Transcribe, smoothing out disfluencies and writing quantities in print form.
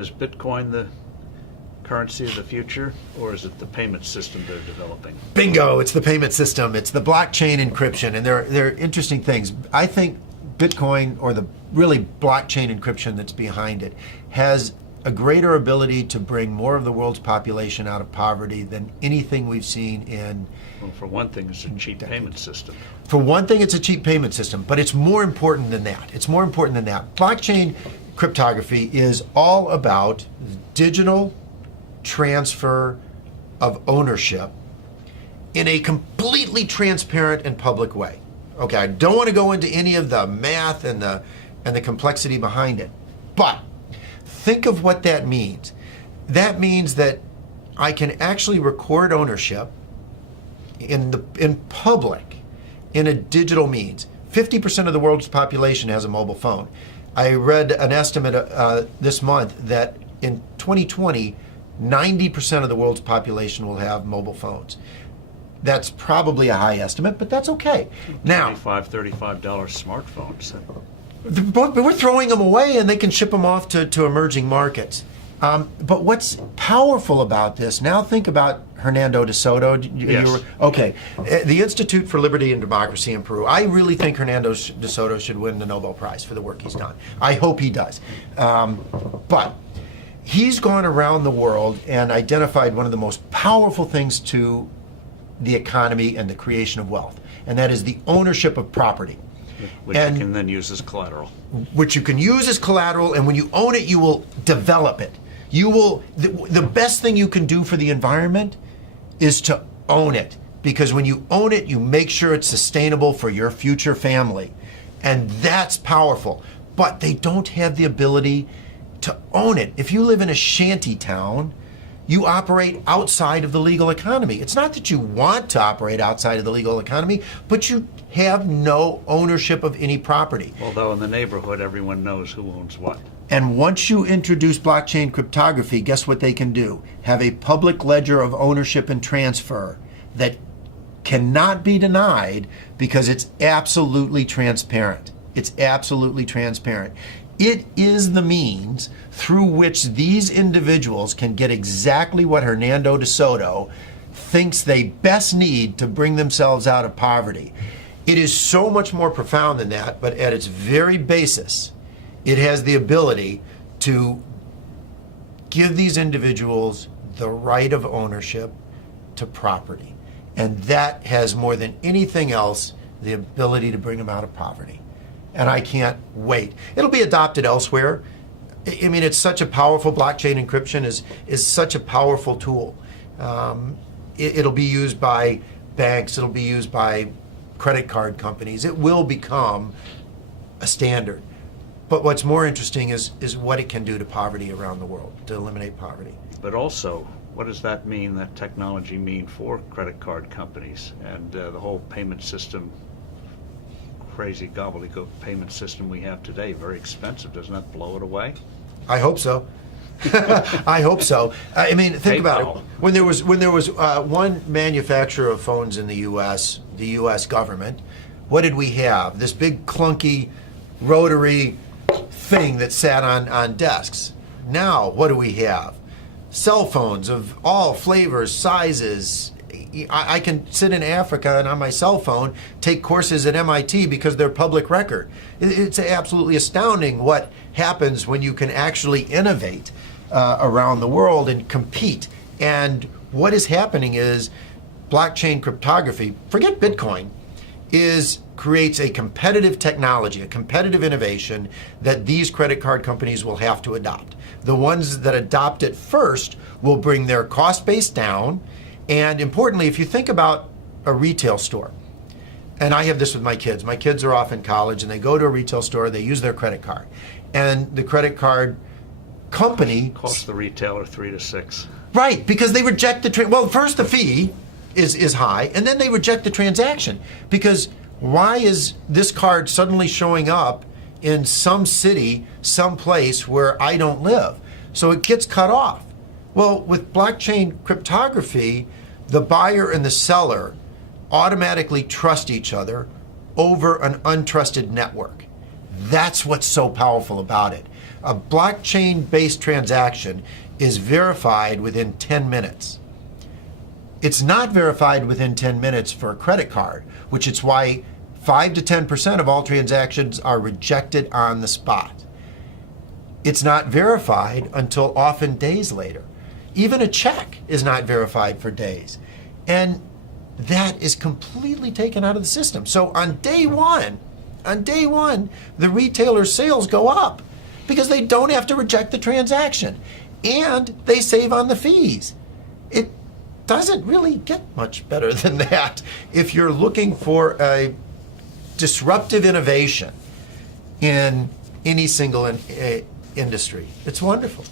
Is Bitcoin the currency of the future, or is it the payment system they're developing? Bingo, it's the payment system. It's the blockchain encryption, and they're interesting things. I think Bitcoin, or the really blockchain encryption that's behind it, has a greater ability to bring more of the world's population out of poverty than anything we've seen in... Well, for one thing, it's a cheap payment system. For one thing, it's a cheap payment system, but it's more important than that. It's more important than that. Blockchain cryptography is all about digital transfer of ownership in a completely transparent and public way. Okay, I don't want to go into any of the math and the complexity behind it, but think of what that means. That means that I can actually record ownership in public in a digital means. 50% of the world's population has a mobile phone. I read an estimate this month that in 2020, 90% of the world's population will have mobile phones. That's probably a high estimate, but that's okay. Now, $35 smartphones. But we're throwing them away, and they can ship them off to emerging markets. But what's powerful about this, now think about Hernando de Soto. Yes. Okay, the Institute for Liberty and Democracy in Peru. I really think Hernando de Soto should win the Nobel Prize for the work he's done. I hope he does. But he's gone around the world and identified one of the most powerful things to the economy and the creation of wealth, and that is the ownership of property. Which you can then use as collateral. Which you can use as collateral, and when you own it, you will develop it. You will. The best thing you can do for the environment is to own it, because when you own it, you make sure it's sustainable for your future family, and that's powerful. But they don't have the ability to own it. If you live in a shanty town, you operate outside of the legal economy. It's not that you want to operate outside of the legal economy, but you have no ownership of any property. Although in the neighborhood, everyone knows who owns what. And once you introduce blockchain cryptography, guess what they can do? Have a public ledger of ownership and transfer that cannot be denied, because it's absolutely transparent. It's absolutely transparent. It is the means through which these individuals can get exactly what Hernando de Soto thinks they best need to bring themselves out of poverty. It is so much more profound than that, but at its very basis, it has the ability to give these individuals the right of ownership to property. And that has, more than anything else, the ability to bring them out of poverty. And I can't wait. It'll be adopted elsewhere. I mean, it's such a powerful, blockchain encryption is such a powerful tool. It'll be used by banks, it'll be used by credit card companies. It will become a standard. But what's more interesting is what it can do to poverty around the world, to eliminate poverty. But also, what does that mean, that technology mean for credit card companies and the whole payment system, crazy gobbledygook payment system we have today? Very expensive. Doesn't that blow it away? I hope so. I hope so. I mean, think about it. When there was one manufacturer of phones in the U.S. government, what did we have? This big clunky rotary thing that sat on desks. Now, what do we have? Cell phones of all flavors, sizes. I can sit in Africa and on my cell phone take courses at MIT because they're public record. It's absolutely astounding what happens when you can actually innovate around the world and compete. And what is happening is blockchain cryptography, forget Bitcoin, creates a competitive technology, a competitive innovation that these credit card companies will have to adopt. The ones that adopt it first will bring their cost base down. And importantly, if you think about a retail store, and I have this with my kids are off in college and they go to a retail store, they use their credit card. And the credit card company costs the retailer 3 to 6. Right, because they reject well, first the fee is high, and then they reject the transaction. Because why is this card suddenly showing up in some city, some place where I don't live? So it gets cut off. Well, with blockchain cryptography, the buyer and the seller automatically trust each other over an untrusted network. That's what's so powerful about it. A blockchain-based transaction is verified within 10 minutes. It's not verified within 10 minutes for a credit card, which is why 5 to 10% of all transactions are rejected on the spot. It's not verified until often days later. Even a check is not verified for days. And that is completely taken out of the system. So on day one, the retailer's sales go up because they don't have to reject the transaction and they save on the fees. It doesn't really get much better than that if you're looking for a disruptive innovation in any single industry. It's wonderful.